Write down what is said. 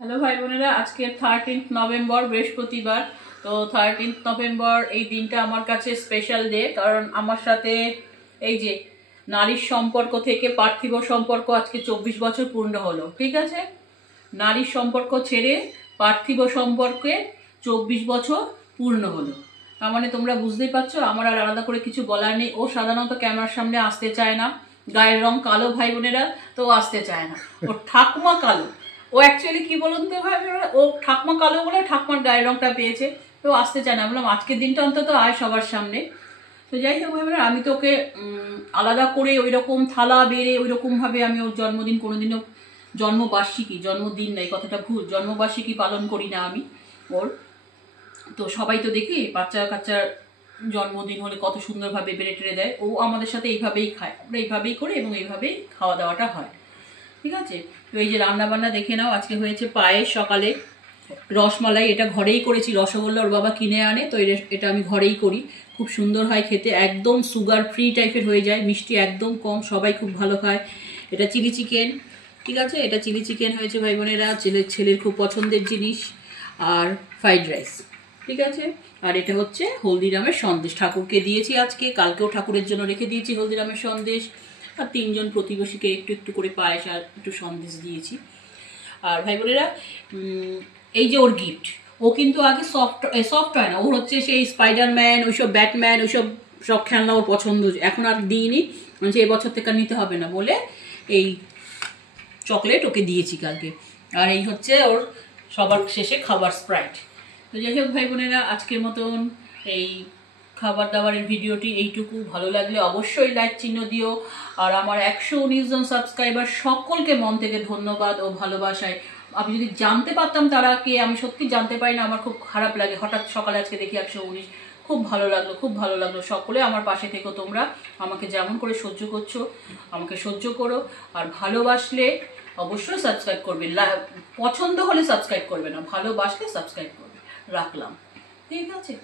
Hello ভাই বোনেরা, আজকে 13 নভেম্বর বৃহস্পতিবার। তো 13 নভেম্বর এই দিনটা আমার কাছে স্পেশাল ডে, কারণ আমার সাথে এই যে নারীর সম্পর্ক থেকে পার্থিব সম্পর্ক আজকে 24 বছর পূর্ণ হলো। ঠিক আছে, নারীর সম্পর্ক ছেড়ে পার্থিব সম্পর্কে 24 বছর পূর্ণ হলো। তার মানে তোমরা বুঝতেই পারছো, আমার আর আলাদা করে কিছু বলার নেই। ও সাধারণত ক্যামেরার সামনে আসতে চায় না, গায়ের রং কালো ভাই বোনেরা, তো আসতে চায় না। ওর ঠাকুমা কালো। ও অ্যাকচুয়ালি কি বলুন তো ভাই, ও ঠাকুমা কালো বলে ঠাকুমার গায়ের রংটা পেয়েছে, তো আসতে চায় না। বললাম আজকের দিনটা অন্তত আয় সবার সামনে। তো যাই হোক ভাই বোনেরা, আমি তো ওকে আলাদা করে ওই রকম থালা বেড়ে ওই রকমভাবে আমি ওর জন্মদিন কোনোদিনও, জন্মবার্ষিকী, জন্মদিন না, এই কথাটা ভুল, জন্মবার্ষিকী পালন করি না আমি ওর। তো সবাই তো দেখি বাচ্চা কাচ্চার জন্মদিন হলে কত সুন্দরভাবে বেড়ে টেড়ে দেয়, ও আমাদের সাথে এইভাবেই খায়, আমরা এইভাবেই করি এবং এইভাবেই খাওয়া দাওয়াটা হয়। ঠিক আছে, তো এই যে রান্না বান্না দেখে নাও। আজকে হয়েছে পায়েস, সকালে রসমালাই, এটা ঘরেই করেছি। রসগোল্লা ওর বাবা কিনে আনে, তো এটা আমি ঘরেই করি। খুব সুন্দর হয় খেতে, একদম সুগার ফ্রি টাইপের হয়ে যায়, মিষ্টি একদম কম, সবাই খুব ভালো খায়। এটা চিলি চিকেন, ঠিক আছে, এটা চিলি চিকেন হয়েছে ভাই বোনেরা, ছেলের খুব পছন্দের জিনিস। আর ফ্রাইড রাইস, ঠিক আছে। আর এটা হচ্ছে হলদিরামের সন্দেশ, ঠাকুরকে দিয়েছি আজকে, কালকেও ঠাকুরের জন্য রেখে দিয়েছি হলদিরামের সন্দেশ। আর 3জন প্রতিবেশীকে একটু একটু করে পায়েস আর একটু সন্দেশ দিয়েছি। আর ভাই বোনেরা, এই যে ওর গিফট, ও কিন্তু আগে সফট হয় না, ওর হচ্ছে সেই স্পাইডারম্যান, ওইসব ব্যাটম্যান, ওইসব সব খেলনা ওর পছন্দ। এখন আর দিইনি, যে এবছর থেকে নিতে হবে না বলে এই চকলেট ওকে দিয়েছি কালকে। আর এই হচ্ছে ওর সবার শেষে খাবার স্প্রাইট। তো যাই হোক ভাই বোনেরা, আজকের মতন এই খাবার দাবারের ভিডিওটি এইটুকু। ভালো লাগলে অবশ্যই লাইক চিহ্ন দিও। আর আমার 119 জন সাবস্ক্রাইবার, সকলকে মন থেকে ধন্যবাদ ও ভালোবাসায়। আমি যদি জানতে পারতাম তারা কে, আমি সত্যি জানতে পারি না, আমার খুব খারাপ লাগে। হঠাৎ সকালে আজকে দেখি 119, খুব ভালো লাগলো, খুব ভালো লাগলো। সকলে আমার পাশে থেকো, তোমরা আমাকে যেমন করে সহ্য করছো আমাকে সহ্য করো। আর ভালোবাসলে অবশ্যই সাবস্ক্রাইব করবে, পছন্দ হলে সাবস্ক্রাইব করবে না, ভালোবাসলে সাবস্ক্রাইব করবে। রাখলাম, ঠিক আছে।